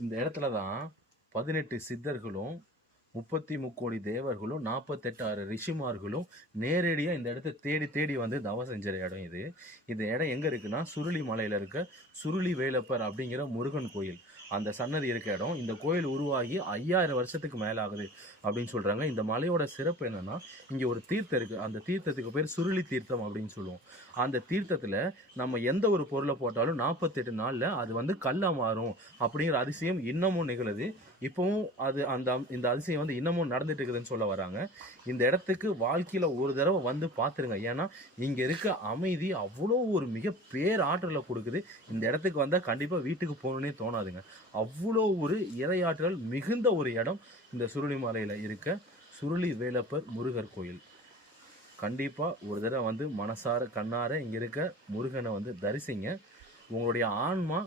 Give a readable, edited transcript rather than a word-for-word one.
இந்த இடத்துல தான் 18 சித்தர்களும் 33 தேவர்களும் 48 ரிஷிமார்களும் நேரடியா இந்த இடத்த தேடி தேடி வந்து தவம் செஞ்ச இடம் இது. இந்த இடம் எங்க இருக்குன்னா சுருளி மலையில இருக்க சுருளி வேலப்பர் அப்படிங்கிற முருகன் கோயில். அந்த சன்னதி இருக்க இடம். இந்த கோயில் உருவாகி 5000 வருஷத்துக்கு மேல ஆகுது அப்படின்னு சொல்றாங்க. இந்த மலையோட சிறப்பு என்னன்னா, இங்க ஒரு தீர்த்தம் இருக்கு. அந்த தீர்த்தத்துக்கு பேர் சுருளி தீர்த்தம் அப்படின்னு சொல்லுவோம். அந்த தீர்த்தத்துல நம்ம எந்த ஒரு பொருளை போட்டாலும் 48 நாள்ல அது வந்து கல்லா மாறும் அப்படிங்கிற அதிசயம் இன்னமும் நிகழுது. இப்பவும் அது இந்த அதிசயம் வந்து இன்னமும் நடந்துட்டு இருக்குதுன்னு சொல்ல வராங்க. இந்த இடத்துக்கு வாழ்க்கையில ஒரு தடவை வந்து பார்த்துருங்க. ஏன்னா இங்க இருக்க அமைதி அவ்வளோ ஒரு மிக பேராற்றலை கொடுக்குது. இந்த இடத்துக்கு வந்தால் கண்டிப்பாக வீட்டுக்கு போகணுன்னே தோணாதுங்க. அவ்வளோ ஒரு இறையாற்றல் மிகுந்த ஒரு இடம் இந்த சுருளிமலையில் இருக்க சுருளி வேலப்பர் முருகர் கோயில். கண்டிப்பாக ஒரு தடவை வந்து மனசார கண்ணார இங்கே இருக்க முருகனை வந்து தரிசிங்க. உங்களுடைய ஆன்மா